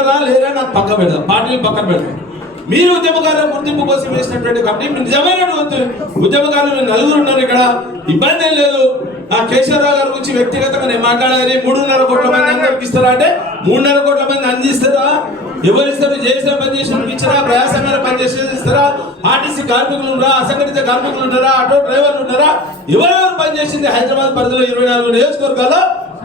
ఉన్నారా లేరా నాకు పక్క పెడదాం, పార్టీలు పక్కన పెడదాం. మీరు ఉద్యమకారుల గుర్తింపు కోసం వేసినటువంటి కమిటీ నిజమైన ఉద్యమకారులు నలుగురు ఉన్నారు ఇక్కడ, ఇబ్బంది ఏం లేదు. ఆ కేశవరావు గారి గురించి వ్యక్తిగతంగా నేను మాట్లాడాలి. 3.5 కోట్ల మంది అందరికి ఇస్తారా అంటే 3.5 కోట్ల మంది అందిస్తారా? ఎవరు ఇస్తారు? జేసీ పనిచేసిన ఇచ్చారా? ప్రయాసంగా పనిచేసేది ఇస్తారా? ఆర్టీసీ కార్మికులు ఉన్నారా? అసంఘటిత కార్మికులు ఉన్నారా? ఆటో డ్రైవర్లు ఉన్నారా? ఎవరెవరు పనిచేసింది హైదరాబాద్ పరిధిలో 24 నియోజకవర్గాల్లో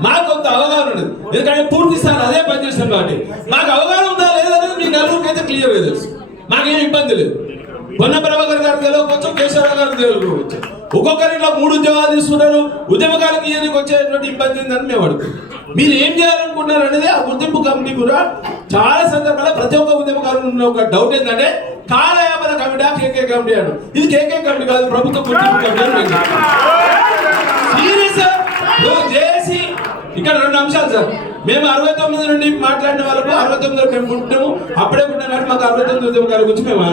మాకు కొంత అవగాహన ఉండదు. ఎందుకంటే పూర్తి స్థాయి అదే పనిచేస్తాం కాబట్టి మాకు అవగాహన ఉందా లేదనేది మీ నలుగురికి అయితే క్లియర్గా తెలుసు. మాకేం ఇబ్బంది లేదు. పొన్న ప్రభాకర్ గారు గెలవవచ్చు, కేశవరావు గారు గెలవచ్చు. ఒక్కొక్కరిలో 3 ఉద్యోగాలు తీసుకున్నారు. ఉద్యమకాలకు ఇయనికి వచ్చేటువంటి ఇబ్బంది ఉందని మేము అడుగుతాం. మీరు ఏం చేయాలనుకుంటున్నారు అనేది ఆ గుర్తింపు కమిటీ కూడా చాలా సందర్భాల్లో ప్రతి ఒక్క ఉద్యమకారులు ఉన్న ఒక డౌట్ ఏంటంటే కాలయాపన కమిటీ కేకే కమిటీ అను. ఇది కేకే కమిటీ కాదు, ప్రభుత్వ గుర్తింపు కమిటీ. సీరియస్ చేసి ఇక్కడ 2 అంశాలు సార్. మేము 69 నుండి మాట్లాడిన వాళ్ళకు 69 మేము పుట్టాము. అప్పుడే పుట్టినాడు మాకు 69 ఉద్యమకారుల గురించి మేము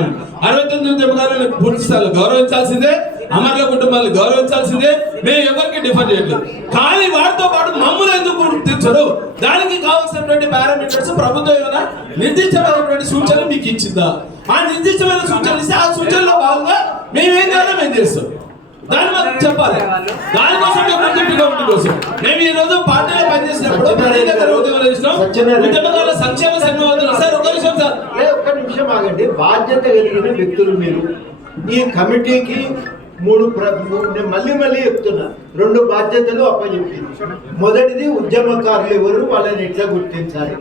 69 ఉద్యమకారులను పూర్తి స్థాయిలో గౌరవించాల్సిందే, అమరుల కుటుంబాలను గౌరవించాల్సిందే. మేము ఎవరికి డిఫర్ చేయట్లేదు. కానీ వాటితో పాటు మమ్మల్ని ఎందుకు గుర్తించరు? దానికి కావాల్సినటువంటి పారామీటర్స్ ప్రభుత్వం ఏమైనా నిర్దిష్టమైనటువంటి సూచనలు మీకు ఇచ్చిందా? ఆ నిర్దిష్టమైన సూచనలు ఇస్తే ఆ సూచనలో భాగంగా మేమేం చేయాలో మేము చేస్తాం. దాన్ని మాకు చెప్పాలి. దానికోసం మేము గుర్తింపు కమిటీ కోసం మేము ఈ రోజు పార్టీలో పనిచేసినప్పుడు ఉద్యమకారుల సంక్షేమ సంఘం. సార్ ఒక్క నిమిషం ఆగండి. బాధ్యత కలిగిన వ్యక్తులు మీరు. ఈ కమిటీకి నేను మళ్ళీ చెప్తున్నా, 2 బాధ్యతలు అప్పచెప్పింది. మొదటిది ఉద్యమకారులు ఎవరు, వాళ్ళని ఎట్లా గుర్తించాలి.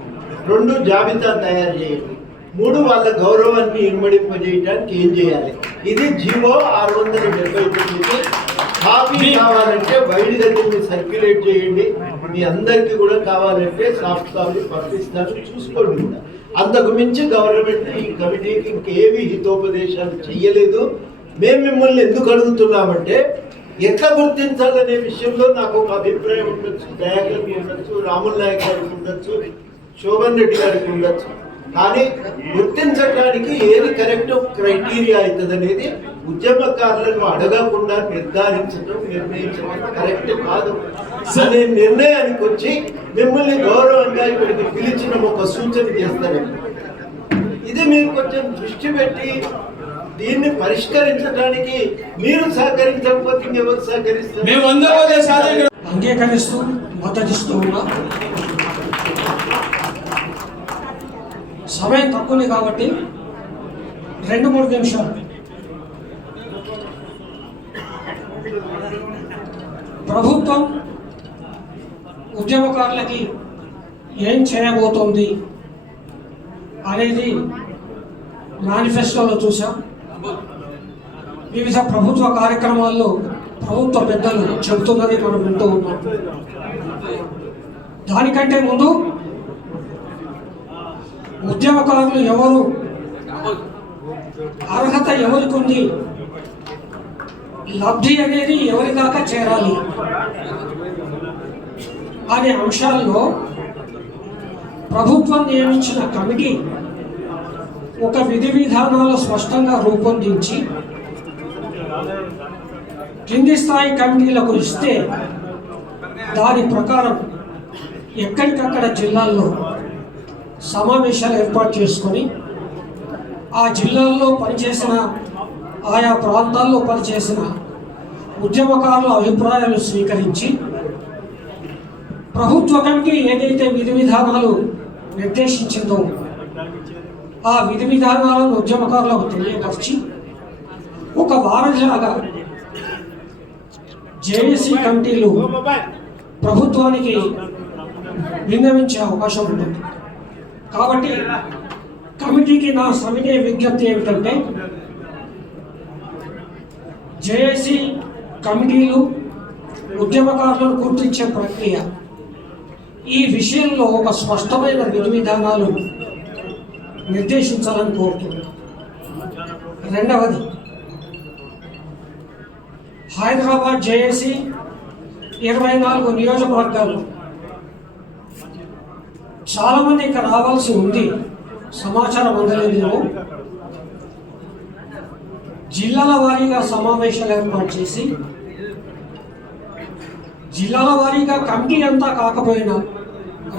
2 జాబితా తయారు చేయండి. 3 వాళ్ళ గౌరవాన్ని ఇమ్మడింపజేయడానికి ఏం చేయాలి. ఇది జీవో 679. కాపీ కావాలంటే వైడ్ దగ్గర సర్క్యులేట్ చేయండి. మీ అందరికీ కూడా కావాలంటే సాఫ్ట్ కాపీ పంపిస్తారు, చూసుకోండి కూడా. అంతకు మించి గవర్నమెంట్ ఈ కమిటీకి ఇంకేమీ హితోపదేశాలు చెయ్యలేదు. మేము మిమ్మల్ని ఎందుకు అడుగుతున్నామంటే ఎట్లా గుర్తించాలనే విషయంలో నాకు ఒక అభిప్రాయం ఉండొచ్చు, దయాకర్కి ఉండొచ్చు, రాముల్ నాయక్ గారికి ఉండొచ్చు, శోభన్ రెడ్డి గారికి ఉండొచ్చు. కానీ గుర్తించడానికి ఏది కరెక్ట్ క్రైటీరియా అవుతుంది అనేది ఉద్యమకారులను అడగకుండా నిర్ణయించడం కరెక్ట్ కాదు. అనే నిర్ణయానికి వచ్చి మిమ్మల్ని గౌరవంగా ఇక్కడికి పిలిచిన ఒక సూచన చేస్తారు. ఇది మీరు కొంచెం దృష్టి పెట్టి దీన్ని పరిష్కరించడానికి మీరు సహకరించకపోతే ఇంకెవరు సహకరిస్తారు? అంగీకరిస్తూ మద్దతిస్తూ ఉన్నా. సమయం తక్కువనే కాబట్టి 2-3 నిమిషాలు. ప్రభుత్వం ఉద్యమకారులకి ఏం చేయబోతోంది అనేది మేనిఫెస్టోలో చూసాం. వివిధ ప్రభుత్వ కార్యక్రమాల్లో ప్రభుత్వ పెద్దలు చెబుతున్నది మనం వింటూ ఉన్నాం. దానికంటే ముందు ఉద్యమకారులు ఎవరు, అర్హత ఎవరికి ఉంది, లబ్ధి అనేది ఎవరి దాకా చేరాలి అనే అంశాల్లో ప్రభుత్వం నియమించిన కమిటీ ఒక విధి విధానాలు స్పష్టంగా రూపొందించి కింది స్థాయి కమిటీలకు ఇస్తే దాని ప్రకారం ఎక్కడికక్కడ జిల్లాల్లో సమావేశాలు ఏర్పాటు చేసుకొని ఆ జిల్లాల్లో పనిచేసిన, ఆయా ప్రాంతాల్లో పనిచేసిన ఉద్యమకారుల అభిప్రాయాలు స్వీకరించి ప్రభుత్వ కమిటీ ఏదైతే విధి విధానాలు నిర్దేశించిందో ఆ విధి విధానాలను ఉద్యమకారులకు తెలియపరిచి ఒక వారధిలాగా జేఏసీ కమిటీలు ప్రభుత్వానికి విన్నవించే అవకాశం ఉంటుంది. కాబట్టి కమిటీకి నా సవినయ విజ్ఞప్తి ఏమిటంటే జేఏసీ కమిటీలు ఉద్యమకారులను గుర్తించే ప్రక్రియ ఈ విషయంలో ఒక స్పష్టమైన విధి విధానాలు నిర్దేశించాలని కోరుతున్నాను. రెండవది, హైదరాబాద్ జేఏసీ 24 నియోజకవర్గాలు చాలామంది ఇక్కడ రావాల్సి ఉంది, సమాచారం అందలేదు. జిల్లాల వారీగా సమావేశాలు ఏర్పాటు చేసి జిల్లాల వారీగా కమిటీ అంతా కాకపోయినా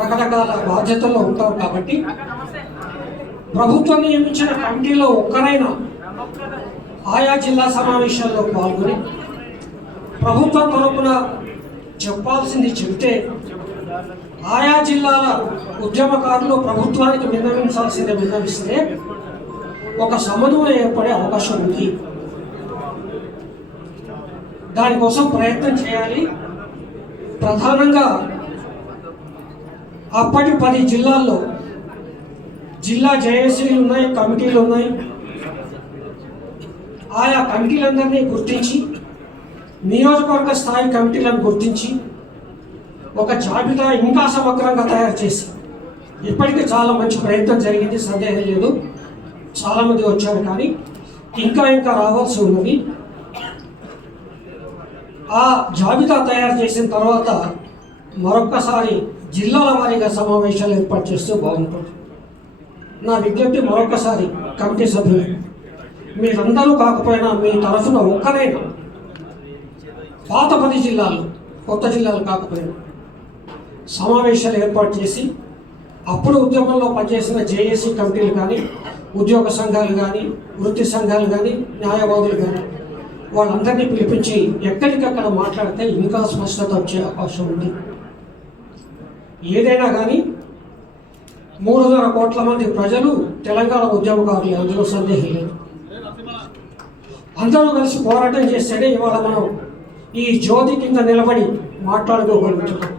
రకరకాల బాధ్యతల్లో ఉంటారు కాబట్టి ప్రభుత్వం నియమించిన కమిటీలో ఒక్కరైనా ఆయా జిల్లా సమావేశాల్లో పాల్గొని ప్రభుత్వం తరపున చెప్పాల్సింది చెబితే ఆయా జిల్లాల ఉద్యమకారులు ప్రభుత్వానికి విన్నవించాల్సింది విన్నవిస్తే ఒక సమన్వయం ఏర్పడే అవకాశం ఉంది. దానికోసం ప్రయత్నం చేయాలి. ప్రధానంగా అప్పటి 10 జిల్లాల్లో జిల్లా జేఏసీలు ఉన్నాయి, కమిటీలు ఉన్నాయి. ఆయా కమిటీలందరినీ గుర్తించి నియోజకవర్గ స్థాయి కమిటీలను గుర్తించి ఒక జాబితా ఇంకా సమగ్రంగా తయారు చేసి ఇప్పటికీ చాలా మంచి ప్రయత్నం జరిగింది, సందేహం లేదు. చాలామంది వచ్చారు, కానీ ఇంకా రావాల్సి ఉన్నది. ఆ జాబితా తయారు చేసిన తర్వాత మరొక్కసారి జిల్లాల వారీగా సమావేశాలు ఏర్పాటు చేస్తూ బాగుంటుంది. నా విజ్ఞప్తి మరొకసారి కమిటీ సభ్యులు, మీరందరూ కాకపోయినా మీ తరఫున ఒక్కరైనా పాత 10 జిల్లాలు, కొత్త జిల్లాలు కాకపోయినా సమావేశాలు ఏర్పాటు చేసి అప్పుడు ఉద్యమంలో పనిచేసిన జేఏసీ కమిటీలు కానీ, ఉద్యోగ సంఘాలు కానీ, వృత్తి సంఘాలు కానీ, న్యాయవాదులు కానీ వాళ్ళందరినీ పిలిపించి ఎక్కడికక్కడ మాట్లాడితే ఇంకా స్పష్టత వచ్చే అవకాశం ఉంది. ఏదైనా కానీ 3.5 కోట్ల మంది ప్రజలు తెలంగాణ ఉద్యమకారులు, అందులో సందేహం లేదు. అందరూ కలిసి పోరాటం చేస్తేనే ఇవాళ మనం ఈ జ్యోతి కింద నిలబడి మాట్లాడుకోగలుగుతున్నాం.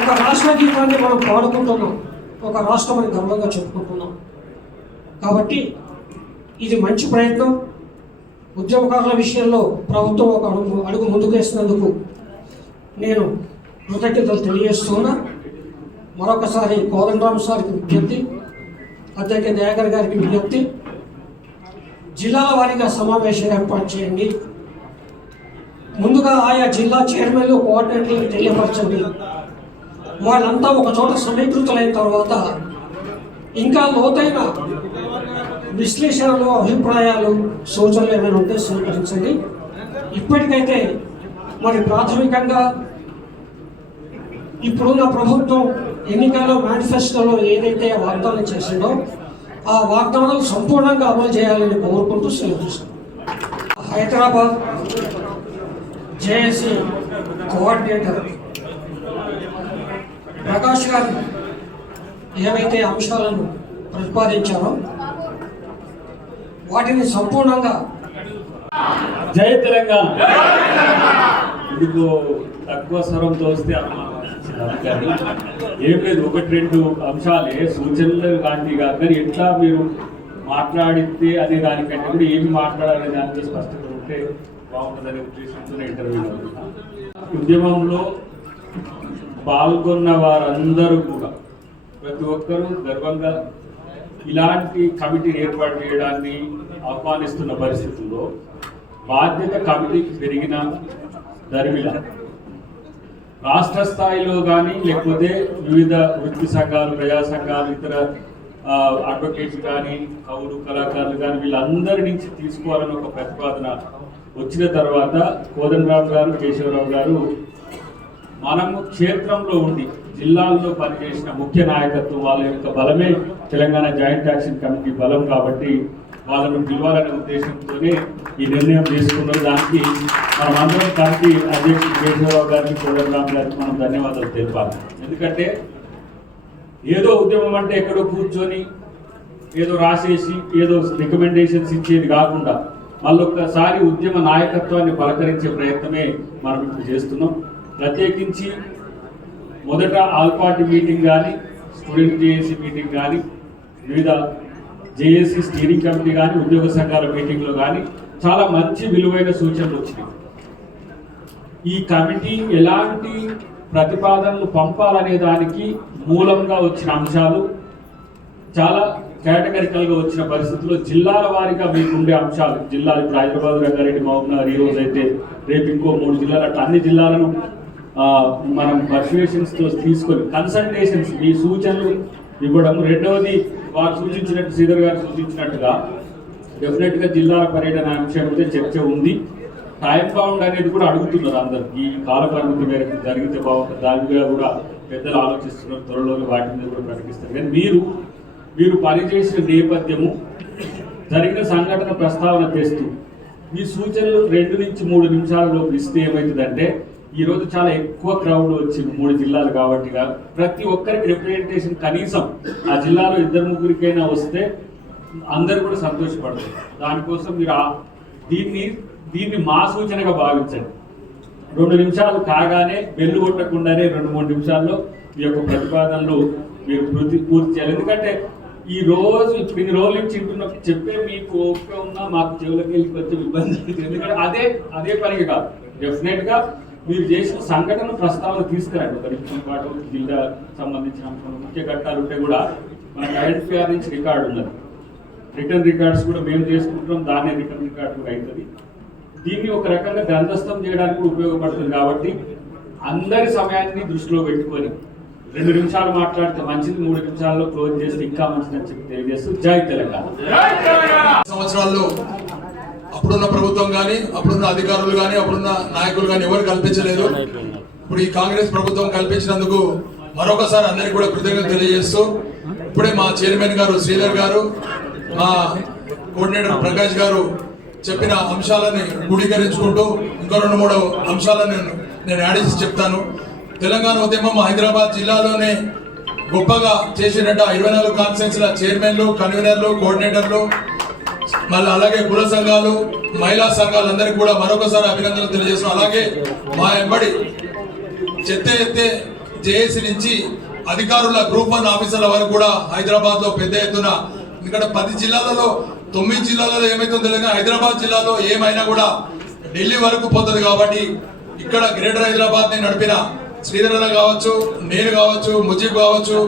ఒక రాష్ట్ర గీతాన్ని మనం పాడుకుంటున్నాం, ఒక రాష్ట్రం అని గర్వంగా చెప్పుకుంటున్నాం. కాబట్టి ఇది మంచి ప్రయత్నం. ఉద్యమకారుల విషయంలో ప్రభుత్వం ఒక అడుగు ముందుకు వేసినందుకు నేను కృతజ్ఞతలు తెలియజేస్తున్నా. మరొకసారి కోదండరామ్ సార్కి విజ్ఞప్తి, అధ్యక్ష దయాకర్ గారికి విజ్ఞప్తి, జిల్లాల వారీగా సమావేశం ఏర్పాటు చేయండి. ముందుగా ఆయా జిల్లా చైర్మన్లు, కోఆర్డినేటర్లకు తెలియపరచండి. వాళ్ళంతా ఒక చోట సమీకృతులైన తర్వాత ఇంకా లోతైన విశ్లేషణలు, అభిప్రాయాలు, సూచనలు ఏమైనా ఉంటే స్వీకరించండి. ఇప్పటికైతే మరి ప్రాథమికంగా ఇప్పుడున్న ప్రభుత్వం ఎన్నికల్లో మేనిఫెస్టోలో ఏదైతే వాగ్దానం చేసిందో ఆ వాగ్దానాలు సంపూర్ణంగా అమలు చేయాలని కోరుకుంటూ సెలవు. హైదరాబాద్ జేఏసీ కోఆర్డినేటర్ ప్రకాష్ గారు ఏవైతే అంశాలను ప్రతిపాదించారో వాటిని సంపూర్ణంగా జై తెలంగాణ. ఎందుకు తక్కువ స్వరంతో వస్తే ఏం లేదు, 1-2 అంశాలే సూచనలు లాంటివి కాదు. కానీ ఎట్లా మీరు మాట్లాడితే అనే దానికంటే కూడా ఏమి మాట్లాడాలనే దానికి స్పష్టత ఉంటే బాగుంటుందనే ఉద్దేశంతో ఇంటర్వ్యూ అవుతున్నా. ఉద్యమంలో పాల్గొన్న వారందరూ కూడా ప్రతి ఒక్కరూ గర్వంగా ఇలాంటి కమిటీని ఏర్పాటు చేయడాన్ని ఆహ్వానిస్తున్న పరిస్థితుల్లో బాధ్యత కమిటీకి పెరిగిన దరిమిల రాష్ట్ర స్థాయిలో కానీ లేకపోతే వివిధ వృత్తి సంఘాలు, ప్రజా సంఘాలు, ఇతర అడ్వకేట్స్ కానీ, కవులు, కళాకారులు కానీ వీళ్ళందరి నుంచి తీసుకోవాలని ఒక ప్రతిపాదన వచ్చిన తర్వాత కోదండరామ్ గారు, కేశవరావు గారు మనము క్షేత్రంలో ఉండి జిల్లాల్లో పనిచేసిన ముఖ్య నాయకత్వం వాళ్ళ యొక్క బలమే తెలంగాణ జాయింట్ యాక్షన్ కమిటీ బలం. కాబట్టి వాళ్ళను పిలవాలనే ఉద్దేశంతోనే ఈ నిర్ణయం తీసుకున్న దానికి మనం అందరం కమిటీ అధ్యక్షుడు కేశవరావు గారికి, కోదండరామ్ గారికి మనం ధన్యవాదాలు తెలిపాలి. ఎందుకంటే ఏదో ఉద్యమం అంటే ఎక్కడో కూర్చొని ఏదో రాసేసి ఏదో రికమెండేషన్స్ ఇచ్చేది కాకుండా మళ్ళొక్కసారి ఉద్యమ నాయకత్వాన్ని పలకరించే ప్రయత్నమే మనం ఇప్పుడు చేస్తున్నాం. ప్రత్యేకించి మొదట ఆల్ పార్టీ మీటింగ్ కానీ, స్టూడెంట్ జేఏసీ మీటింగ్ కానీ, వివిధ జేఏసీ స్టీరింగ్ కమిటీ కానీ, ఉద్యోగ సంఘాల మీటింగ్లో కానీ చాలా మంచి విలువైన సూచనలు వచ్చినాయి. ఈ కమిటీ ఎలాంటి ప్రతిపాదనలు పంపాలనే దానికి మూలంగా వచ్చిన అంశాలు చాలా కేటగిరికల్గా వచ్చిన పరిస్థితుల్లో జిల్లాల వారీగా మీకు ఉండే అంశాలు, జిల్లాలు ఇప్పుడు హైదరాబాద్, రంగారెడ్డి, మహబూబ్నగర్, ఈ రోజు అయితే రేపు ఇంకో 3 జిల్లాలు, అట్లా అన్ని జిల్లాలను మనం పర్సువేషన్స్తో తీసుకొని కన్సల్టేషన్స్ ఈ సూచనలు ఇవ్వడం. రెండవది వారు సూచించినట్టు, శ్రీధర్ గారు సూచించినట్టుగా డెఫినెట్గా జిల్లాల పర్యటన అంశం అయితే చర్చ ఉంది. టైం బౌండ్ అనేది కూడా అడుగుతున్నారు అందరు. ఈ కాల పరిమితి మేరకు జరిగితే బాగుంటుంది, దాని మీద కూడా పెద్దలు ఆలోచిస్తున్నారు. త్వరలోనే వాటి మీద కూడా ప్రకటిస్తారు. కానీ మీరు మీరు పనిచేసిన నేపథ్యము, జరిగిన సంఘటన ప్రస్తావన తెస్తూ మీ సూచనలు 2 నుంచి 3 నిమిషాలలోపు ఇస్తే ఏమవుతుందంటే, ఈరోజు చాలా ఎక్కువ క్రౌడ్ వచ్చింది 3 జిల్లాలు కాబట్టి ప్రతి ఒక్కరికి రిప్రజెంటేషన్ కనీసం ఆ జిల్లాలో 2-3 వస్తే అందరూ కూడా సంతోషపడతారు. దానికోసం మీరు దీన్ని మా సూచనగా భావించండి. 2 నిమిషాలు కాగానే బెల్లు కొట్టకుండానే 2-3 నిమిషాల్లో మీ యొక్క ప్రతిపాదనలు మీరు పూర్తి చేయాలి. ఎందుకంటే ఈ రోజు ఇన్ని రోజుల నుంచి చెప్పే మీకు ఓకే ఉన్నా మాకు చెవులకి వెళ్ళి కొంచెం ఇబ్బంది అవుతుంది. ఎందుకంటే అదే పనికి కాదు, డెఫినెట్ గా మీరు చేసిన సంఘటన ప్రస్తావన తీసుకురండి. 1 నిమిషం పాటు జిల్లా సంబంధించిన ముఖ్య ఘట్టాలు ఉంటే కూడా మనకి ఐడెంటిఫైఆర్ నుంచి రికార్డు ఉన్నది. రిటర్న్ రికార్డ్స్ కూడా మేము చేసుకుంటున్నాం, దాన్నే రిటర్న్ రికార్డు కూడా అవుతుంది. దీన్ని ఒక రకంగా గ్రంథస్థం చేయడానికి కూడా ఉపయోగపడుతుంది. కాబట్టి అందరి సమయాన్ని దృష్టిలో పెట్టుకొని 2 నిమిషాలు మాట్లాడితే మంచిది, 3 నిమిషాల్లో క్లోజ్ చేస్తే ఇంకా మంచిదని చెప్పి తెలియజేస్తూ జై తెలంగాణ. సంవత్సరాల్లో అప్పుడున్న ప్రభుత్వం కానీ, అప్పుడున్న అధికారులు కానీ, అప్పుడున్న నాయకులు కానీ ఎవరు కల్పించలేదు. ఇప్పుడు ఈ కాంగ్రెస్ ప్రభుత్వం కల్పించినందుకు మరొకసారి అందరికీ కూడా కృతజ్ఞతలు తెలియజేస్తూ, ఇప్పుడే మా చైర్మన్ గారు శ్రీధర్ గారు, మా కోఆర్డినేటర్ ప్రకాష్ గారు చెప్పిన అంశాలని గుణీకరించుకుంటూ ఇంకో 2-3 అంశాలను నేను యాడ్ చేసి చెప్తాను. తెలంగాణ ఉద్యమం హైదరాబాద్ జిల్లాలోనే గొప్పగా చేసినట్టు 24 కాన్ఫరెన్స్ల చైర్మన్లు, కన్వీనర్లు, కోఆర్డినేటర్లు, మళ్ళీ అలాగే కుల సంఘాలు, మహిళా సంఘాలు అందరికీ కూడా మరొకసారి అభినందనలు తెలియజేస్తున్నాం. అలాగే మా ఎంబడి ఎత్తే జేఏసీ నుంచి అధికారుల గ్రూప్ 1 ఆఫీసర్ల వరకు కూడా హైదరాబాద్ లో పెద్ద ఎత్తున, ఎందుకంటే 10 జిల్లాలలో 9 జిల్లాలలో ఏమైతుందో తెలియదు, హైదరాబాద్ జిల్లాలో ఏమైనా కూడా ఢిల్లీ వరకు పోతుంది. కాబట్టి ఇక్కడ గ్రేటర్ హైదరాబాద్ ని నడిపిన శ్రీధరన్న కావచ్చు, నేను కావచ్చు, ముజీబ్ కావచ్చు,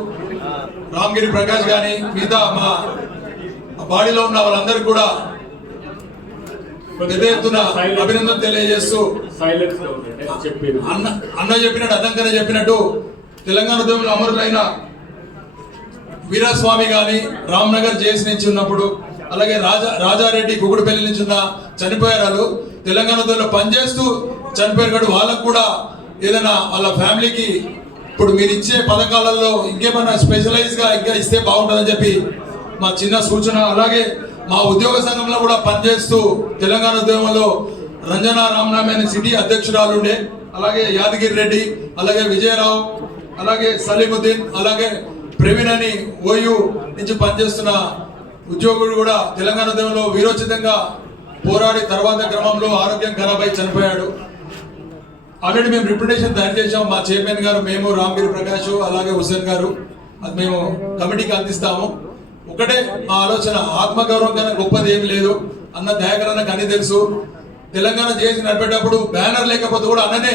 రామగిరి ప్రకాష్ కానీ మిగతా మా బాడీలో ఉన్న వాళ్ళందరికీ కూడా పెద్ద ఎత్తున అభినందన తెలియజేస్తూ, అన్న చెప్పినట్టు అదంకనే చెప్పినట్టు తెలంగాణ ఉద్యమంలో అమరులైన వీరస్వామి గాని రామ్నగర్ జేఎస్ నుంచి ఉన్నప్పుడు, అలాగే రాజారెడ్డి గుగుడుపల్లి నుంచి ఉన్న చనిపోయారు. తెలంగాణ ఉద్యమంలో పనిచేస్తూ చనిపోయారు. వాళ్ళకు కూడా ఏదైనా వాళ్ళ ఫ్యామిలీకి ఇప్పుడు మీరు ఇచ్చే పథకాలలో ఇంకేమైనా స్పెషలైజ్ గా ఇంకా ఇస్తే బాగుంటుందని చెప్పి మా చిన్న సూచన. అలాగే మా ఉద్యోగ సంఘంలో కూడా పనిచేస్తూ తెలంగాణ ఉద్యమంలో రంజనా రామనామి అనే సిటీ అధ్యక్షురాలు ఉండే, అలాగే యాదగిరి రెడ్డి, అలాగే విజయరావు, అలాగే సలీముద్దీన్, అలాగే ప్రవీణ్ అని ఓయూ నుంచి పనిచేస్తున్న ఉద్యోగుడు కూడా తెలంగాణ ఉద్యమంలో వీరోచితంగా పోరాడి తర్వాత క్రమంలో ఆరోగ్యం ఖరాబ్ అయి చనిపోయాడు. ఆల్రెడీ మేము రిప్రజెంటేషన్ తయారు చేసాం. మా చైర్మన్ గారు, మేము, రామగిరి ప్రకాష్, అలాగే హుసేన్ గారు, అది మేము కమిటీకి అందిస్తాము. ఒకటే మా ఆలోచన, ఆత్మగౌరవం కన్నా గొప్పది ఏమి లేదు. అన్న దయాకర్ అన్నకు అన్ని తెలుసు. తెలంగాణ చేసి నడిపేటప్పుడు బ్యానర్ లేకపోతే కూడా అన్ననే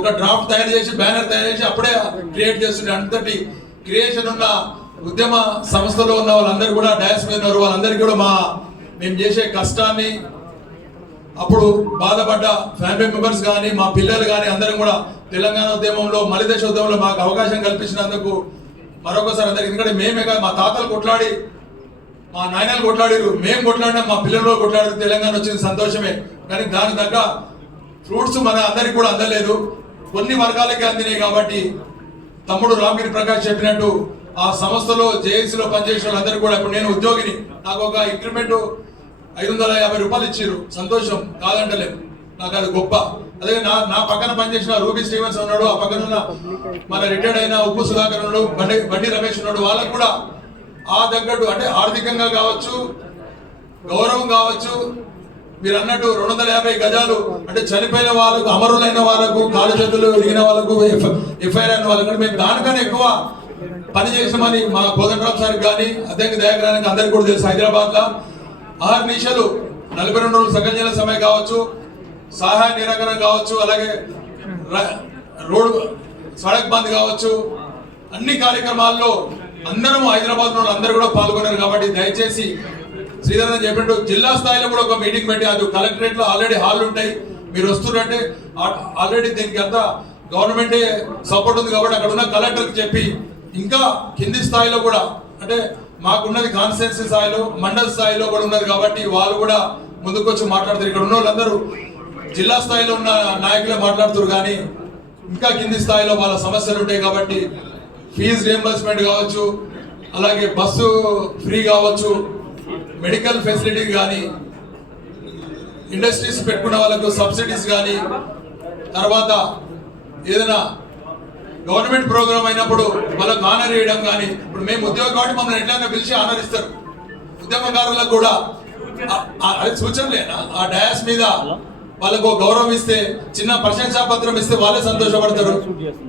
ఒక డ్రాఫ్ట్ తయారు చేసి బ్యానర్ తయారు చేసి అప్పుడే క్రియేట్ చేస్తుండే. అంతటి క్రియేషన్ ఉన్న ఉద్యమ సంస్థలో ఉన్న వాళ్ళందరూ కూడా డాన్స్ మీద ఉన్నారు. వాళ్ళందరికీ కూడా మేము చేసే కష్టాన్ని, అప్పుడు బాధపడ్డ ఫ్యామిలీ మెంబర్స్ కానీ, మా పిల్లలు కానీ అందరం కూడా తెలంగాణ ఉద్యమంలో, మలిదశ ఉద్యమంలో మాకు అవకాశం కల్పించినందుకు మరొకసారి అందరికి, ఎందుకంటే మేమే కాదు, మా తాతలు కొట్లాడి, మా నాయనలు కొట్లాడిరు, మేము కొట్లాడినా, మా పిల్లలు కొట్లాడిరు. తెలంగాణ వచ్చింది సంతోషమే, కానీ దాని తగ్గ ఫ్రూట్స్ మన అందరికి కూడా అందలేదు, కొన్ని వర్గాలకే అందినాయి. కాబట్టి తమ్ముడు రామగిరి ప్రకాష్ చెప్పినట్టు ఆ సంస్థలో జేఏసీలో పనిచేసిన వాళ్ళందరూ కూడా, ఇప్పుడు నేను ఉద్యోగిని, నాకు ఒక ఇంక్రిమెంట్ 550 రూపాయలు ఇచ్చారు, సంతోషం కాదంటలేదు, నాకు అది గొప్ప. అదే నా పక్కన పనిచేసిన రూబీ స్టీవెన్స్ ఉన్నాడు, ఆ పక్కన ఉన్న మన రిటైర్డ్ అయిన ఉప్పు సుధాకర్ ఉన్నాడు, బండి రమేష్ ఉన్నాడు. వాళ్ళకు కూడా ఆ తగ్గట్టు, అంటే ఆర్థికంగా కావచ్చు, గౌరవం కావచ్చు, మీరు అన్నట్టు 250 గజాలు, అంటే చనిపోయిన వాళ్ళకు, అమరులైన వాళ్ళకు, కాలు చేతులు ఎరిగిన వాళ్ళకు, ఎఫ్ఐఆర్ అయిన వాళ్ళకు మేము దానికన్నా ఎక్కువ పని చేసామని మా కోదండరామ్ సార్కి కానీ, అద్దెకి దయాకరానికి అందరికి కూడా తెలుసు. హైదరాబాద్ లో 6 నిమిషాలు 42 రోజులు సగం జిల్లా సమ్మె కావచ్చు, సహాయ నిరాకరణ కావచ్చు, అలాగే రోడ్ సడక్ బంద్ కావచ్చు, అన్ని కార్యక్రమాల్లో అందరం హైదరాబాద్ లో అందరూ కూడా పాల్గొన్నారు. కాబట్టి దయచేసి శ్రీధరన్ చెప్పినట్టు జిల్లా స్థాయిలో కూడా ఒక మీటింగ్ పెట్టి, అది కలెక్టరేట్ లో ఆల్రెడీ హాల్ ఉంటాయి, మీరు వస్తున్నారంటే ఆల్రెడీ దీనికి అంతా గవర్నమెంటే సపోర్ట్ ఉంది. కాబట్టి అక్కడ ఉన్న కలెక్టర్కి చెప్పి, ఇంకా కింది స్థాయిలో కూడా, అంటే మాకున్నది కాన్స్టిట్యున్సీ స్థాయిలో, మండల స్థాయిలో కూడా ఉన్నది. కాబట్టి వాళ్ళు కూడా ముందుకు వచ్చి మాట్లాడుతారు. ఇక్కడ ఉన్న వాళ్ళందరూ జిల్లా స్థాయిలో ఉన్న నాయకులే మాట్లాడుతారు, కానీ ఇంకా కింది స్థాయిలో వాళ్ళ సమస్యలు ఉంటాయి. కాబట్టి ఫీజు రియంబర్స్మెంట్ కావచ్చు, అలాగే బస్సు ఫ్రీ కావచ్చు, మెడికల్ ఫెసిలిటీ కానీ, ఇండస్ట్రీస్ పెట్టుకున్న వాళ్ళకు సబ్సిడీస్ కానీ, తర్వాత ఏదైనా గవర్నమెంట్ ప్రోగ్రామ్ అయినప్పుడు వాళ్ళకు ఆనర్ చేయడం కానీ. ఇప్పుడు మేము ఉద్యోగం కాబట్టి మమ్మల్ని ఎట్లయినా పిలిచి ఆనర్ ఇస్తారు. ఉద్యమకారులకు కూడా అది సూచనలేనా? ఆ డయాస్ మీద వాళ్ళకు గౌరవం ఇస్తే, చిన్న ప్రశంసా పత్రం ఇస్తే వాళ్ళే సంతోషపడతారు.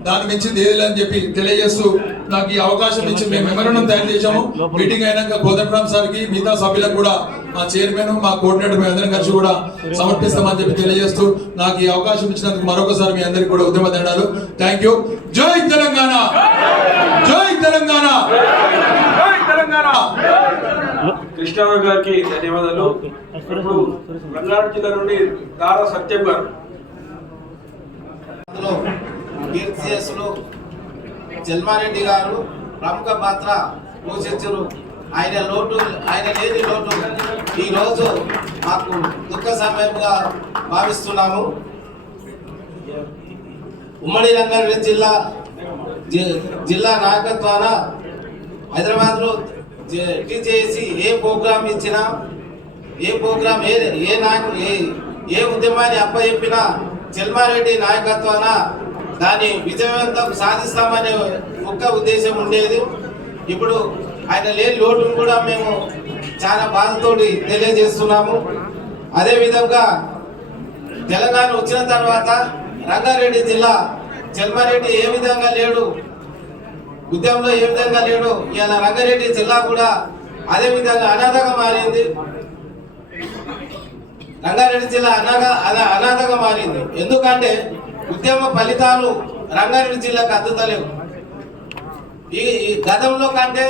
దాని మించింది ఏది లేదని చెప్పి తెలియజేస్తూ నాకు ఈ అవకాశం ఇచ్చి మేము మెమోరాండం తయారు చేశాము. మీటింగ్ అయినాక కోదండరామ్ సార్కి, మిగతా సభ్యులకు కూడా, మా చైర్మన్, మా కోఆర్డినేటర్, మేము అందరం కలిసి కూడా సమర్పిస్తామని చెప్పి తెలియజేస్తూ నాకు ఈ అవకాశం ఇచ్చినందుకు మరొకసారి మీ అందరికీ కూడా ఉద్యమ దండాలు. Thank you. జై తెలంగాణ, జై తెలంగాణ, జై తెలంగాణ. కృష్ణారావు గారికి ధన్యవాదాలు. ఇప్పుడు రంగారెడ్డి జిల్లా నుండి దారా సత్యం గారు. జల్మారెడ్డి గారు ప్రముఖ పాత్ర పోషించరు. ఆయన లేని లోటు ఈరోజు మాకు దుఃఖ సమయంగా భావిస్తున్నాము. ఉమ్మడి రంగారెడ్డి జిల్లా నాయకత్వాన హైదరాబాద్లో టీజేసి ఏ ప్రోగ్రాం ఇచ్చినా, ఏ ప్రోగ్రాం ఏ ఉద్యమాన్ని అప్పచెప్పినా చెల్మారెడ్డి నాయకత్వాన దాన్ని విజయవంతం సాధిస్తామనే ఒక్క ఉద్దేశం ఉండేది. ఇప్పుడు ఆయన లేని లోటును కూడా మేము చాలా బాధతోటి తెలియజేస్తున్నాము. అదేవిధంగా తెలంగాణ వచ్చిన తర్వాత రంగారెడ్డి జిల్లా చెల్మారెడ్డి ఏ విధంగా లేడు, ఉద్యమంలో ఏ విధంగా లేడు, ఇలా రంగారెడ్డి జిల్లా కూడా అదే విధంగా అనాథగా మారింది. రంగారెడ్డి జిల్లా అనాథగా మారింది. ఎందుకంటే ఉద్యమ ఫలితాలు రంగారెడ్డి జిల్లాకు అందుతలేవు. ఈ గతంలో కంటే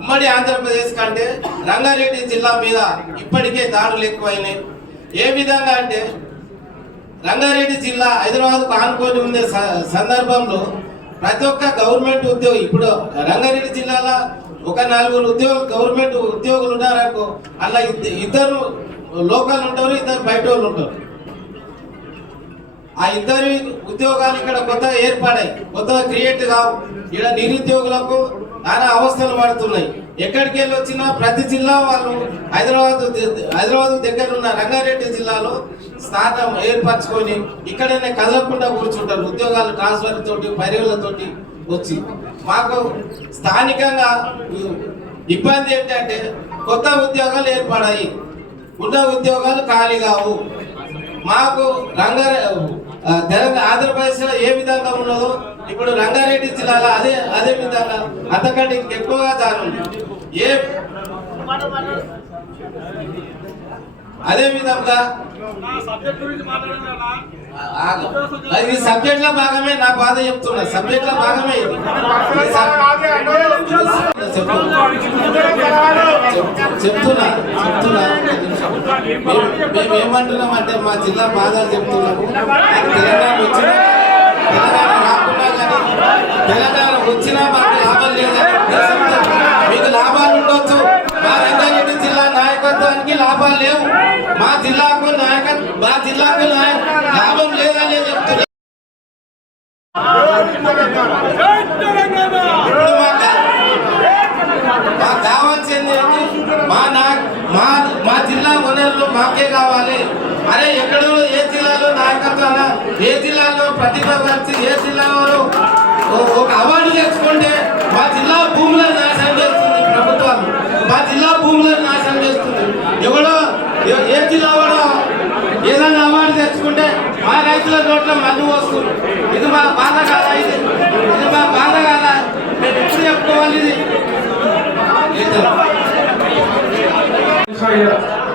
ఉమ్మడి ఆంధ్రప్రదేశ్ కంటే రంగారెడ్డి జిల్లా మీద ఇప్పటికే దాడులు ఎక్కువైనాయి. ఏ విధంగా అంటే రంగారెడ్డి జిల్లా హైదరాబాద్కు ఆనుకొని ఉండే సందర్భంలో ప్రతి ఒక్క గవర్నమెంట్ ఉద్యోగి, ఇప్పుడు రంగారెడ్డి జిల్లాలో ఒక 4 గవర్నమెంట్ ఉద్యోగులు ఉన్నారనుకో, అలా ఇద్దరు లోకల్ ఉంటారు, ఇద్దరు బయట వాళ్ళు ఉంటారు. ఆ ఇద్దరు ఉద్యోగాలు ఇక్కడ కొత్తగా ఏర్పడాయి, కొత్తగా క్రియేట్ కావు. ఇక్కడ నిరుద్యోగులకు నానా అవస్థలు పడుతున్నాయి. ఎక్కడికి వెళ్ళి వచ్చినా ప్రతి జిల్లా వాళ్ళు హైదరాబాద్ దగ్గర ఉన్న రంగారెడ్డి జిల్లాలో స్థానం ఏర్పరచుకొని ఇక్కడనే కదలకుండా కూర్చుంటారు. ఉద్యోగాలు ట్రాన్స్ఫర్ తోటి, పర్యలతోటి వచ్చి మాకు స్థానికంగా ఇబ్బంది ఏంటంటే కొత్త ఉద్యోగాలు ఏర్పడాయి, ఉన్న ఉద్యోగాలు ఖాళీ కావు. మాకు తెలంగాణ ఆంధ్రప్రదేశ్ లో ఏ విధంగా ఉన్నదో ఇప్పుడు రంగారెడ్డి జిల్లాలో అదే విధంగా అంతకంటే ఎక్కువగా దారుంది. అదే విధంగా ఇది సబ్జెక్ట్ లో భాగమే, నా బాధ చెప్తున్నా. సబ్జెక్ట్ లో భాగమే చెప్తున్నా. మేము ఏమంటున్నాం అంటే మా జిల్లా బాధలు చెప్తున్నాము. తెలంగాణ వచ్చినా మాకు లాభం లేదని ఉద్దేశంతో, మీకు లాభాలు ఉండొచ్చు, మా రంగారెడ్డి జిల్లా నాయకత్వానికి లాభాలు లేవు, మా జిల్లాకు లాభం లేదని చెప్తున్నారు. మాకు కావాల్సింది మా జిల్లా వనరులు మాకే కావాలి. అరే ఎక్కడో ఏ జిల్లాలో నాయకత్వాన, ఏ జిల్లాలో ప్రతిభ పరిచి, ఏ జిల్లాలో ఒక అవార్డు తెచ్చుకుంటే మా జిల్లా భూములను నాశనం చేస్తుంది ప్రభుత్వాలు, మా జిల్లా భూములను నాశనం చేస్తుంది. ఎవడో ఏ జిల్లా వాడో ఏదైనా అవార్డు తెచ్చుకుంటే మా రైతుల నోట్ల మందు వస్తుంది. ఇది మా బాధ కాదా? ఇది మా బాధ కాదా? మేము ఎప్పుడు చెప్పుకోవాలి? ఇది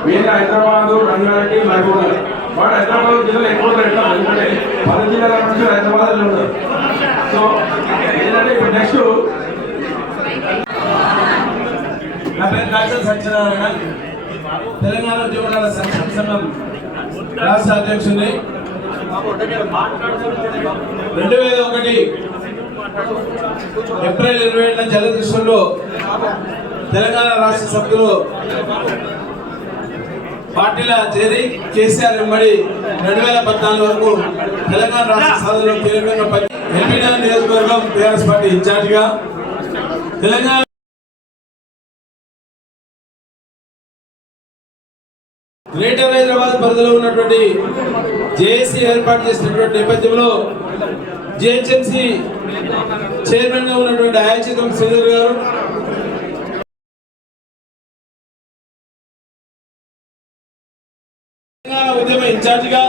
మెయిన్ హైదరాబాద్, రంగారెడ్డి, మహబూబ్నగర్. వాడు హైదరాబాద్ జిల్లాలో ఎక్కువ ఎట్లా ఎందుకంటే 10 జిల్లాల నుంచి హైదరాబాద్ ఉన్నారు. సో ఏంటంటే ఇప్పుడు నెక్స్ట్ నా పేరు డాక్టర్ సత్యనారాయణ, తెలంగాణ ఉద్యోగాల సంక్షేమ సంఘం రాష్ట్ర అధ్యక్షుడిని. 2001 ఏప్రిల్ 27న జలదృశ్యంలో తెలంగాణ రాష్ట్ర సభ్యులు పార్టీలో చేరి కేసీఆర్ వెంబడి 2014 వరకు తెలంగాణ రాష్ట్ర సాధనలో కీలకంగా ఎల్బీ నియోజకవర్గం టీఆర్ఎస్ పార్టీ ఇన్ఛార్జిగా తెలంగాణ గ్రేటర్ హైదరాబాద్ పరిధిలో ఉన్నటువంటి జేఏసీ ఏర్పాటు చేసినటువంటి నేపథ్యంలో జిహెచ్ఎంసీ చైర్మన్ గా ఉన్నటువంటి అయాచితం శ్రీధర్ గారు, తెలంగాణ ఉద్యమ ఇన్ఛార్జ్ గా,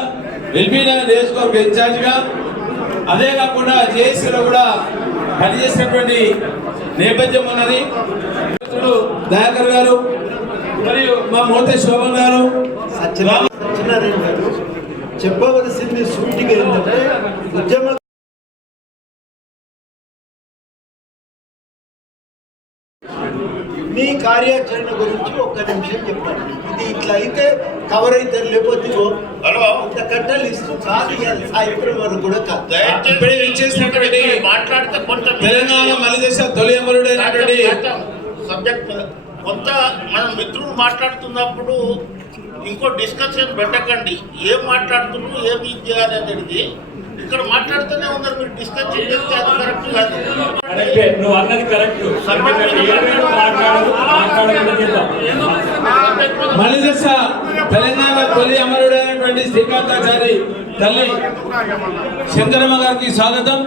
ఎల్బీ నగర్ నియోజకవర్గ ఇన్ఛార్జ్ గా, అదే కాకుండా జేఏసీలో కూడా పనిచేసినటువంటి నేపథ్యం ఉన్నది. దయాకర్ గారు మరియు మా మోతే శోభన్ గారు, సత్యనారాయణ గారు చెప్పవలసింది సూటిగా ఏంటంటే ఉద్యమ మీ కార్యాచరణ గురించి ఒక్క నిమిషం చెప్పండి. ఇది ఇట్లా అయితే కవర్ అయితే లేకపోతే ఇంత కట్టలు ఇస్తూ కాదు సాయంత్రం వరకు కూడా కాదు. ఇప్పుడే ఇచ్చేసినటువంటి మాట్లాడితే కొంత తెలంగాణ మలిదేశ తొలి అమరుడైనటువంటి సబ్జెక్ట్ కొంత మనం మిత్రులు మాట్లాడుతున్నప్పుడు ఇంకో డిస్కషన్ పెట్టకండి. ఏం మాట్లాడుతున్నారు, ఏమి చేయాలి అనేది ఇక్కడ మాట్లాడుతూనే ఉన్నారు. మీరు డిస్కషన్ చేస్తే అది కరెక్ట్ కాదు. కరెక్టే, నువ్వు అన్నది కరెక్ట్. మలిదశ తెలంగాణ తొలి అమరుడైనటువంటి శ్రీకాంతాచారి తల్లి శంకరమ్మ గారికి స్వాగతం.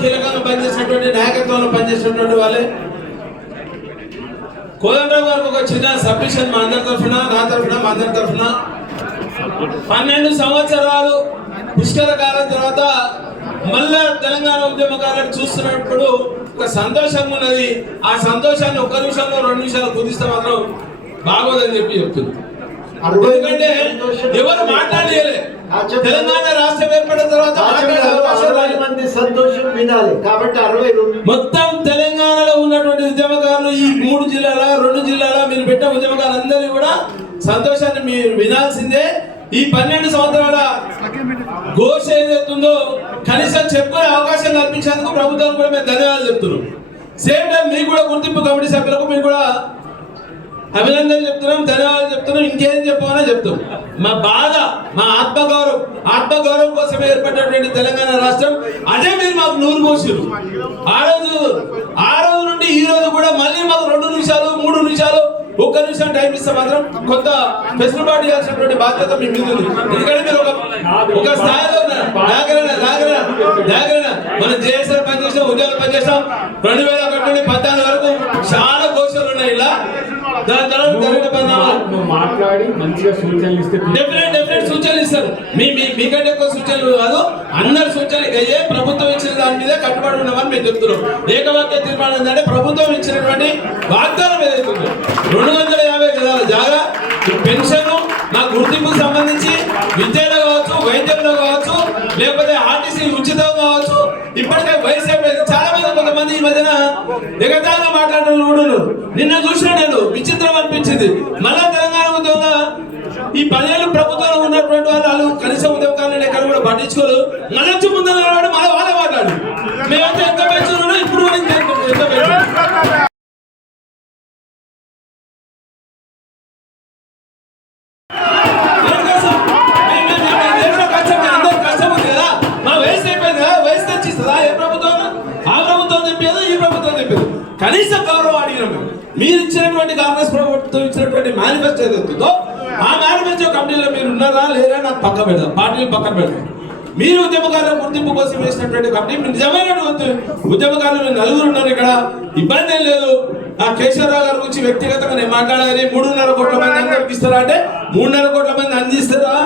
కీలకంగా పనిచేసినటువంటి నాయకత్వంలో పనిచేసినటువంటి వాళ్ళే. కోదండరావు గారికి ఒక చిన్న సబ్మిషన్ మా అందరి తరఫున, నా తరఫున, మా అందరి తరఫున 12 సంవత్సరాలు పుష్కర కాలం తర్వాత మళ్ళా తెలంగాణ ఉద్యమకాలను చూస్తున్నప్పుడు ఒక సంతోషంగా ఉన్నది. ఆ సంతోషాన్ని 1 నిమిషంలో 2 నిమిషాలు కుదిస్తే మాత్రం బాగోదని చెప్పి చెప్తుంది. ఎందుకంటే ఎవరు మాట్లాడలే. తెలంగాణ రాష్ట్రం ఏర్పడిన తర్వాత మంది సంతోషం వినాలి కాబట్టి 62 మొత్తం తెలంగాణలో ఉన్నటువంటి ఉద్యమకారులు ఈ 3 జిల్లాల 2 జిల్లాల మీరు పెట్టిన ఉద్యమకారులందరూ కూడా సంతోషాన్ని మీరు వినాల్సిందే. ఈ 12 సంవత్సరాల ఘోష ఏదైతుందో కనీసం చెప్పుకునే అవకాశం కల్పించేందుకు ప్రభుత్వానికి కూడా మేము ధన్యవాదాలు చెప్తున్నాం. సేమ్ టైం మీకు కూడా గుర్తింపు కమిటీ సభ్యులకు మీకు కూడా అభినందనలు చెప్తున్నాం, ధన్యవాదాలు చెప్తున్నాం. ఇంకేం చెప్పమనే చెప్తాం. మా బాధ, మా ఆత్మగౌరవం కోసం ఏర్పడినటువంటి తెలంగాణ రాష్ట్రం, అదే మీరు మాకు 100 పోసిరు. ఆ రోజు నుండి ఈ రోజు కూడా మళ్ళీ మాకు 2 నిమిషాలు 3 నిమిషాలు 1 నిమిషం టైం ఇస్తే మాత్రం కొంత వెసులుబాటు చేయాల్సినటువంటి బాధ్యత మీ మీద ఉంది. ఎందుకంటే మీరు ఒక స్థాయిలో మనం జేఎస్ఆర్ పనిచేసాం, ఉద్యోగాలు పనిచేసాం. 2001 నుండి 14 వరకు చాలా ఘోషాలు ఉన్నాయి. ఇలా దాని తర్వాత మాట్లాడి మంచిగా సూచనలు ఇస్తే డెఫినెట్ సూచనలు ఇస్తారు. మీకంటే ఎక్కువ సూచనలు కాదు, అందరు సూచనలు అయ్యే ప్రభుత్వం ఇచ్చిన దాని మీద కట్టుబడి ఉన్నామని మేము చెప్తున్నాం. ఏకవాక్య తీర్మానం ఏంటంటే ప్రభుత్వం ఇచ్చినటువంటి వాగ్దానం ఏదైతుందో 250 గజాల జాగా, పెన్షన్, నా గుర్తింపుకు సంబంధించి విద్యలో కావచ్చు, వైద్యంలో కావచ్చు, లేకపోతే ఆర్టీసీ ఉచితం కావచ్చు. ఇప్పటికే వయసు చాలా మంది కొంతమంది ఈ మధ్యన ఎగతాళిగా మాట్లాడడం కూడా నిన్న చూసిన నేను విచిత్రం అనిపించింది. మళ్ళా తెలంగాణ ఉద్యోగంగా ఈ 10 ఏళ్ళు ప్రభుత్వంలో ఉన్నటువంటి వాళ్ళు కనీసం ఉద్యోగాలను ఎక్కడ కూడా పట్టించుకోరు. మళ్ళీ ముందు మళ్ళీ వాళ్ళే మాట్లాడు. మేమైతే ఎంత పెంచున్నాడో ఇప్పుడు కూడా ఎంత పెంచు. కనీస గౌరవం అడిగినాం. మీరు ఇచ్చినటువంటి కాంగ్రెస్ ప్రభుత్వం ఇచ్చినటువంటి మేనిఫెస్టో ఏదైతుందో ఆ మేనిఫెస్టో కమిటీలో మీరు ఉన్నారా లేరా నాకు పక్క పెడదాం, పార్టీలు పక్కన పెడదాం. మీరు ఉద్యమకారుల గుర్తింపు కోసం వేసినటువంటి కమిటీ నిజమైనటువంటి ఉద్యమకారులు 4 ఉన్నారు. ఇక్కడ ఇబ్బంది ఏం లేదు. ఆ కేశవరావు గారి గురించి వ్యక్తిగతంగా నేను మాట్లాడాలి. 3.5 కోట్ల మంది అందరికి ఇస్తారా అంటే 3.5 కోట్ల మంది అందిస్తారా?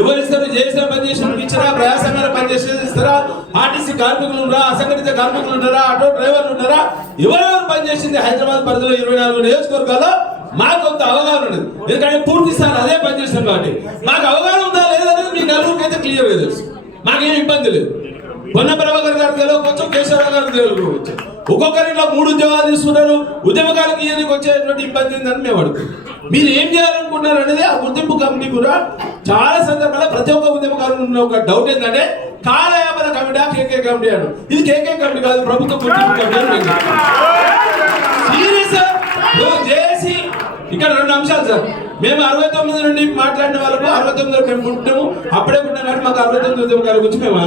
ఎవరు ఇస్తారు? చేసిన పనిచేసిన ఇచ్చారా? ప్రయాసంగా పనిచేసేది ఇస్తారా? ఆర్టీసీ కార్మికులు ఉన్నారా? అసంఘటిత కార్మికులు ఉన్నారా? ఆటో డ్రైవర్లు ఉన్నారా? ఎవరెవరు పనిచేసింది హైదరాబాద్ పరిధిలో 24 నియోజకవర్గాల్లో మాకు కొంత అవగాహన ఉండదు. ఎందుకంటే పూర్తి స్థాయి అదే పనిచేస్తాం కాబట్టి మాకు అవగాహన ఉందా లేదనేది మీ 4 అయితే క్లియర్గా తెలుసు. మాకేం ఇబ్బంది లేదు. పొన్న ప్రభాకర్ గారు తెలియవచ్చు, కేశవరావు గారు తెలియవచ్చు. ఒక్కొక్కరి ఇట్లా 3 ఉద్యోగాలు తీసుకున్నారు. ఉద్యమకాలకు ఈయనకి వచ్చేటువంటి ఇబ్బంది ఉందని మేము అడుగుతాం. మీరు ఏం చేయాలనుకుంటున్నారు అనేది ఆ గుర్తింపు కమిటీ కూడా చాలా సందర్భాల్లో ప్రతి ఒక్క ఉద్యమకారులు ఉన్న ఒక డౌట్ ఏంటంటే కాలయాపన కమిటీ, కేకే కమిటీ అను. ఇది కేకే కమిటీ కాదు, ప్రభుత్వ గుర్తింపు కమిటీ. ఇక్కడ 2 అంశాలు సార్. మేము 69 నుండి మాట్లాడిన వాళ్ళకు 69 మేము పుట్టాము, అప్పుడే పుట్టిన కానీ మాకు 69 ఉద్యమకాల గురించి మేము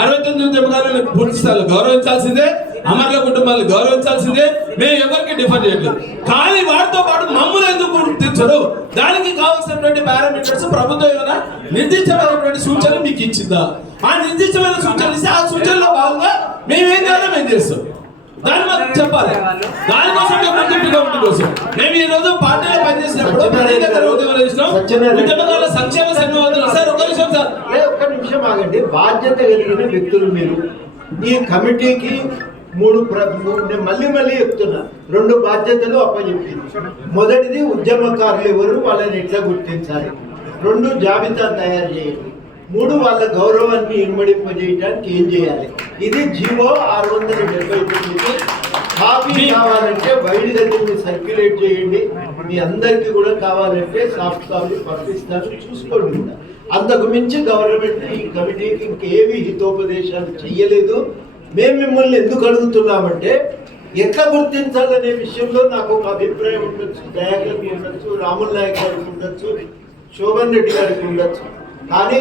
69 ఉద్యమకాలను పూర్తి స్థాయిలో గౌరవించాల్సిందే, అమరుల కుటుంబాలను గౌరవించాల్సిందే. మేము ఎవరికి డిఫర్ చేయట్లేదు. కానీ వాటితో పాటు మమ్మల్ని ఎందుకు గుర్తించరు? దానికి కావాల్సినటువంటి పారామీటర్స్ ప్రభుత్వం ఏమైనా నిర్దిష్టమైనటువంటి సూచనలు మీకు ఇచ్చిందా? ఆ నిర్దిష్టమైన సూచనలు ఇస్తే ఆ సూచనలో భాగంగా మేమేం చేయాలో మేము చేస్తాం. దాన్ని మాకు చెప్పాలి. దానికోసం మేము గుర్తింపుగా ఉండడం కోసం మేము ఈ రోజు పార్టీలో పనిచేసినప్పుడు ఉద్యమకాల సంక్షేమ సంఘం సార్. ఒక నిమిషం సార్, ఒక్క నిమిషం ఆగండి. బాధ్యత కలిగిన వ్యక్తులు మీరు. ఈ కమిటీకి నేను మళ్ళీ చెప్తున్నా, 2 బాధ్యతలు అప్పచెప్పింది. మొదటిది ఉద్యమకారులు ఎవరు, వాళ్ళని ఎట్లా గుర్తించాలి. 2 జాబితా తయారు చేయండి. 3 వాళ్ళ గౌరవాన్ని ఇనుమడింపజేయడానికి ఏం చేయాలి. ఇది జీవో 679. కాపీ కావాలంటే వైడ్ గా దీన్ని సర్క్యులేట్ చేయండి. మీ అందరికీ కూడా కావాలంటే సాఫ్ట్ కాపీ పంపిస్తాను, చూసుకోండి కూడా. అంతకు మించి గవర్నమెంట్ ఈ కమిటీకి ఇంకేవి హితోపదేశాలు చెయ్యలేదు. మేము మిమ్మల్ని ఎందుకు అడుగుతున్నామంటే ఎట్లా గుర్తించాలనే విషయంలో నాకు ఒక అభిప్రాయం ఉండొచ్చు, దయాకర్కి ఉండొచ్చు, రాముల్ నాయక్ గారికి ఉండొచ్చు, శోభన్ రెడ్డి గారికి ఉండొచ్చు. కానీ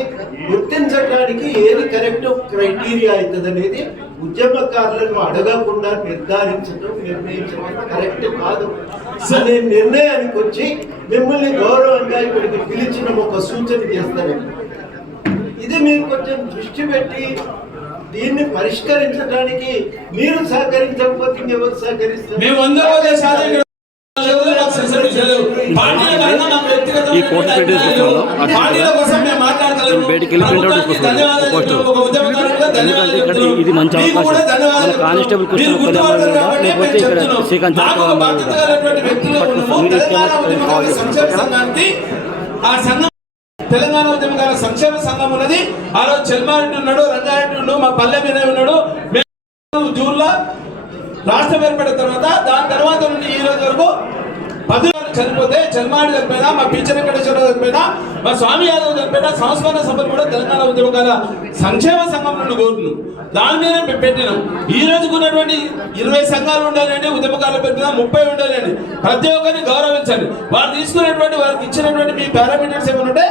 గుర్తించడానికి ఏది కరెక్ట్ క్రైటీరియా అవుతుంది అనేది ఉద్యమకారులను అడగకుండా నిర్ణయించడం కరెక్ట్ కాదు. అనే నిర్ణయానికి వచ్చి మిమ్మల్ని గౌరవంగా ఇక్కడికి పిలిచిన ఒక సూచన చేస్తారండి. ఇది మీరు కొంచెం దృష్టి పెట్టి దీన్ని పరిష్కరించడానికి మీరు సహకరించకపోతే ఇంకెవరు సహకరిస్తారు? మేము 100% ఈ కోర్టు పెట్టేసుకుంటున్నాను ఎందుకంటే ఇక్కడ ఇది మంచి అవకాశం. మన కానిస్టేబుల్ క్వశ్చన్ లేకపోతే ఇక్కడ శ్రీకాంత్ తెలంగాణ ఉద్యమకాల సంక్షేమ సంఘం ఉన్నది. ఆ రోజు చెల్మారెడ్డి ఉన్నాడు, రంగారెడ్డి ఉన్నాడు, మా పల్లె వినయ్ ఉన్నాడు. జూన్లో రాష్ట్రం ఏర్పడిన తర్వాత దాని తర్వాత నుండి ఈ రోజు వరకు 10 చనిపోతే చెల్మారెడ్డి చనిపోయినా, మా పీచర్ వెంకటేశ్వరరావు చనిపోయినా, మా స్వామి యాదవ్ చనిపోయినా సంస్మరణ సభలు కూడా తెలంగాణ ఉద్యమకాల సంక్షేమ సంఘం నుండి కోరుతున్నాం. దాని మీద పెట్టినాం. ఈ రోజుకు ఉన్నటువంటి 20 సంఘాలు ఉండాలండి, ఉద్యమకాల పేరు మీద 30 ఉండాలండి. ప్రతి ఒక్కరిని గౌరవించండి. వారు తీసుకున్నటువంటి వారికి ఇచ్చినటువంటి మీ పారామీటర్స్ ఏమైనా ఉంటే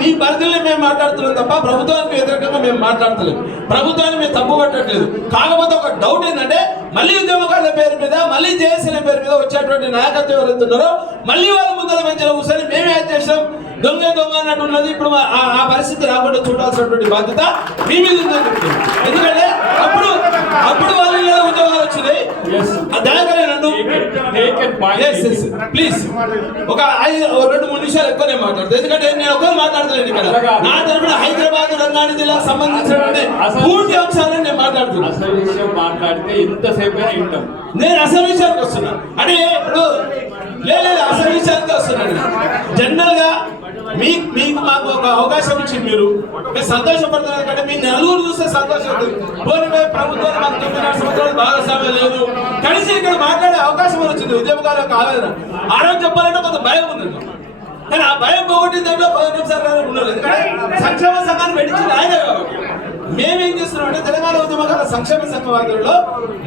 మీ పరిధిలో మేము మాట్లాడుతున్నాం తప్ప ప్రభుత్వానికి వ్యతిరేకంగా మేము మాట్లాడతలేము. ప్రభుత్వాన్ని మేము తప్పు పట్టట్లేదు. కాకపోతే ఒక డౌట్ ఏంటంటే మళ్ళీ ఉద్యమకారుల పేరు మీద, మళ్ళీ జేఏసీల పేరు మీద వచ్చేటువంటి నాయకత్వం ఎవరైతే ఉన్నారో మళ్ళీ వాళ్ళ ముందర మంచిగా కూర్చొని మేమే ఏం చేసాం, దొంగ అన్నట్టు ఉన్నది. ఇప్పుడు ఆ పరిస్థితి రాకుండా చూడాల్సినటువంటి బాధ్యత మీ మీద ఉందని చెప్తున్నాం. ఎందుకంటే అప్పుడు వాళ్ళ ఉద్యోగాలు వచ్చినాయి. ప్లీజ్ ఒక 2-3 నిమిషాలు ఎక్కువనే మాట్లాడతాను. ఎందుకంటే నేను ఒక్కరు మాట్లాడతాను ఇక్కడ. నా తరఫున హైదరాబాద్ రంగారెడ్డి జిల్లాకు సంబంధించినటువంటి పూర్తి అంశాలను నేను మాట్లాడుతున్నాను. అసలు విషయం మాట్లాడితే ఇంతసేపు వింటాం. నేను అసలు విషయానికి వస్తున్నా అంటే ఇప్పుడు లేదు అసలు విషయానికి వస్తున్నాను. జనరల్ గా మీకు మాకు ఒక అవకాశం ఇచ్చింది. మీరు సంతోషపడుతున్నారు కంటే మీ నలుగురు చూస్తే సంతోషం. పోనీ ప్రభుత్వాలు మాకు 9 సంవత్సరాలు భాగస్వామ్యం లేదు, కలిసి ఇక్కడ మాట్లాడే అవకాశం వచ్చింది. ఉద్యమకాలకు ఆవేదన ఆ రోజు చెప్పాలంటే కొంత భయం ఉంది. కానీ ఆ భయం పోగొట్టిన దాంట్లో 10 నిమిషాలు ఉన్నారు. ఎందుకంటే సంక్షేమ సంఘాన్ని పెట్టించింది ఆయనే కాబట్టి మేమేం చేస్తున్నాం అంటే తెలంగాణ ఉద్యమకాల సంక్షేమ సంఘ వాదుల్లో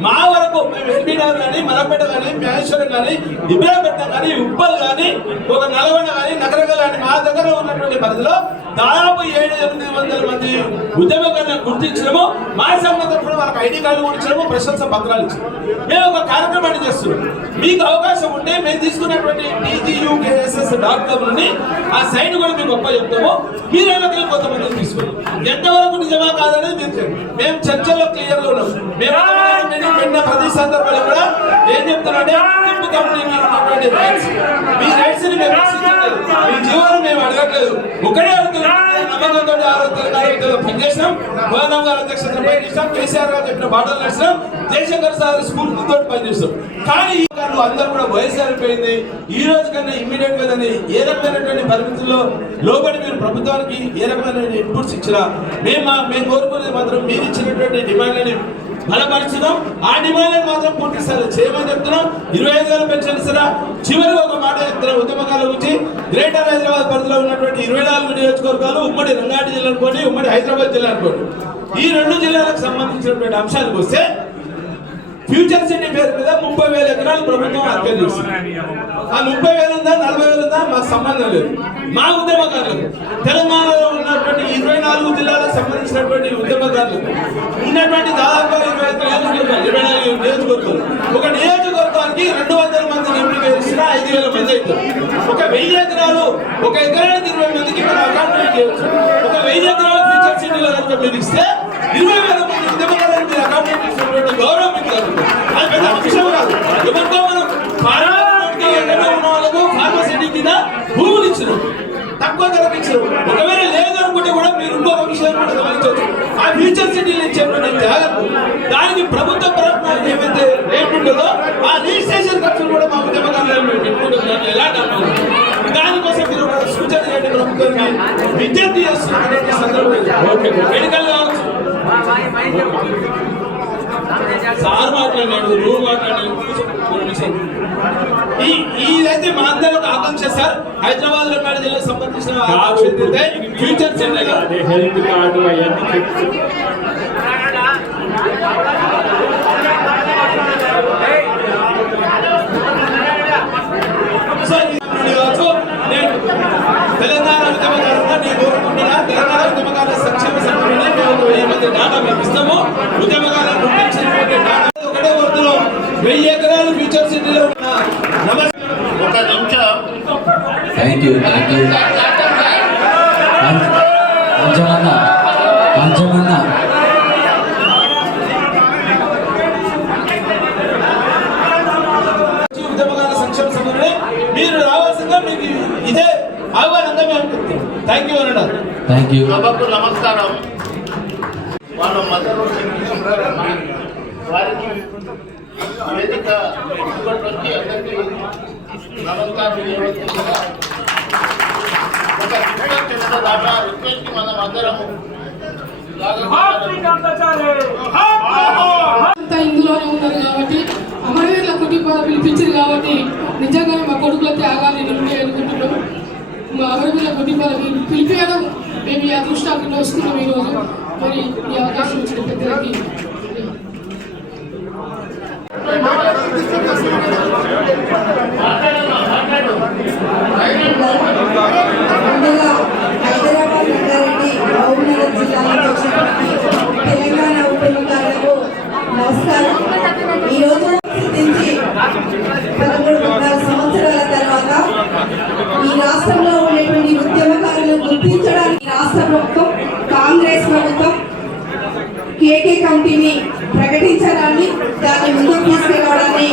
మా వరకు మేము ఎల్బీనగర్ కానీ, మలపేట కానీ, మహేశ్వరం కానీ, ఇబ్రాహీంపట్నం కానీ, ఉప్పల్ కానీ, ఒక నల్గొండ కానీ, నగరగల్ కానీ మా దగ్గర ఉన్నటువంటి పరిధిలో దాదాపు 700-800 మంది ఉద్యమకారులను గుర్తించడము, మా సంఘం తరఫున వాళ్ళకి ఐడి కార్డు కూడా ఇచ్చడము, ప్రశంస పత్రాలు ఇచ్చడం. మేము ఒక కార్యక్రమాన్ని చేస్తున్నాం. మీకు అవకాశం ఉంటే మేము తీసుకున్నటువంటి TGUKSS.com నుండి ఆ సైట్ కూడా మీకు గొప్ప చెప్తాము. మీరు ఎలాగో కొంతమంది తీసుకున్నాం. ఎంతవరకు నిజమా కాదనేది మీరు మేము చర్చలో క్లియర్ గా ఉన్నాం. మేము పెట్టిన ప్రతి సందర్భంలో కూడా ఏం చెప్తున్నారంటే కంపెనీకి రైట్స్, మీ రైట్స్ ని మేము రక్షించట్లేదు, మీ జీవనం మేము అడగట్లేదు. ఒకటే అడుగుతున్నాం. నమ్మకంతో ఆరోగ్యంగా పనిచేసినాం. గోదాం గారి అధ్యక్షతను పనిచేస్తాం. కేసీఆర్ గారు చెప్పిన బాటలు నడిచినాం. జయశంకర్ సార్ స్కూల్ తోటి పనిచేస్తాం. కానీ ఈ కారణం అందరూ కూడా వయసు అయిపోయింది. ఈ రోజు కన్నా ఇమ్మీడియట్ గా దాన్ని ఏ రకమైనటువంటి పరిమితుల్లో లోబడి మీరు ప్రభుత్వానికి ఏ రకమైన ఇన్పుట్స్ ఇచ్చినా మేము కోరుకునేది మాత్రం మీరు ఇచ్చినటువంటి డిమాండ్లని బలపరుచుదాం. ఆ డిమాండ్లను మాత్రం పూర్తి చేయమని చెప్తున్నాం. 25,000 పెన్షన్ ఇస్తారా? చివరిగా ఒక మాట చెప్తున్నాం. ఉద్యమకాల గురించి గ్రేటర్ హైదరాబాద్ పరిధిలో ఉన్నటువంటి 24 నియోజకవర్గాలు, ఉమ్మడి రంగారెడ్డి జిల్లా అనుకోండి, ఉమ్మడి హైదరాబాద్ జిల్లా అనుకోండి, ఈ 2 జిల్లాలకు సంబంధించినటువంటి అంశాలకు వస్తే ఫ్యూచర్ సిటీ పేరు మీద 30,000 ఎకరాలు ప్రభుత్వం హత్య చేస్తుంది. ఆ 30,000 ఉందా 40,000 ఉందా మాకు సంబంధం లేదు. మా ఉద్యమకారులకు తెలంగాణలో ఉన్నటువంటి 24 జిల్లాలకు సంబంధించినటువంటి ఉద్యమకారులకు ఉన్నటువంటి దాదాపు 24 నియోజకవర్గాలు, ఒక నియోజకవర్గానికి 200 మందిని ఎంపిక చేసిన 5,000 మంది అవుతారు. ఒక 1000 ఎకరాలు, ఒక ఎకరానికి 20 మందికి మనం అకౌంట్ చేయవచ్చు. ఒక 1000 ఎకరాలు ఫ్యూచర్ సిటీలో కనుక మీరు ఇస్తే 20,000 మంది ఉద్యమకారులు మీరు అకౌంట్ చేసినటువంటి గౌరవం మీకు కలుగుతుంది. అది పెద్ద విషయం కాదు. ఎవరికో మనం ఉన్న వాళ్ళకు ఫార్మసిటీ కింద భూములు ఇచ్చినాం, తక్కువ ధరకు ఇచ్చినాం. ఒకవేళ లేదనుకుంటే కూడా మీరు ఇంకొక విషయం కూడా గమనించవచ్చు. ఆ ఫ్యూచర్ సిటీలు ఇచ్చేటువంటి జాగ్రత్త దానికి ప్రభుత్వ పరంగా ఏమైతే రేట్ ఉంటుందో ఆ రిజిస్ట్రేషన్ ఖర్చులు కూడా మా ఉద్యమకారులు పెట్టుకుంటున్నారు. ఎలాంటి అనుభవం దానికోసం మీరు ఒక సూచన చేయండి ప్రభుత్వానికి. విద్యార్థి చేస్తున్నటువంటి సందర్భంలో మెడికల్ కావచ్చు, సార్ మాట్లాడినాడు, నువ్వు మాట్లాడినాడు. ఇదైతే మా అందరూ ఆకాంక్ష సార్. హైదరాబాద్ రంగారెడ్డి జిల్లాకు సంబంధించిన ఫ్యూచర్ సిటీలో హెల్త్ కార్డు అవన్నీ నేను తెలంగాణ ఉద్యమకారులుగా నేను కోరుకుంటున్నా. తెలంగాణ ఉద్యమకారుల సంక్షేమ సంఘటన డాటా మేము ఇస్తాము. ఉద్యమకారులను గుర్తించినటువంటి డాటా ఒకటే కోరుతున్నాం. 1000 ఎకరాలు ఫ్యూచర్ సిటీలో ఉన్న ఒక నిమిషం. థ్యాంక్ యూ పంచమన్న ఉద్యమకారుల సంక్షేమ సంఘటన మీరు రావాల్సిందిగా మీకు ఇదే ఆహ్వానంగా మేము థ్యాంక్ యూ అన్నాడు. Thank you. సభకు నమస్కారం. వాళ్ళ మదర్ వారికి వేదిక వచ్చి అందరికీ నమస్కారం. ఒక రిక్వెస్ట్ దాకా రిక్వెస్ట్ మనం అందరము ఇందులోనే ఉన్నారు కాబట్టి అమరవీరుల కుటుంబాలు పిలిపించారు కాబట్టి నిజంగా మా కొడుకుల త్యాగాన్ని నింపి అనుకుంటున్నాం. మా అమరవీరుల కుటుంబాలు పిలిపేయడం మేము ఈ అదృష్టాన్ని వస్తున్నాం ఈరోజు. మరి ఈ అవకాశం ఇచ్చిన పెద్దలకి ముందుగా హైదరాబాద్ రంగారెడ్డి మహబూబ్నగర్ జిల్లాలో తెలంగాణ ఉద్యమకారులకు నమస్కారం. ఈరోజు సిద్ధించి 13-14 సంవత్సరాల తర్వాత ఈ రాష్ట్రంలో ఉండేటువంటి ఉద్యమకారులను గుర్తించడానికి రాష్ట్ర ప్రభుత్వం, కాంగ్రెస్ ప్రభుత్వం కేకే కమిటీని ప్రకటించడాన్ని, దాన్ని ముందుకు తీసుకెళ్లడాన్ని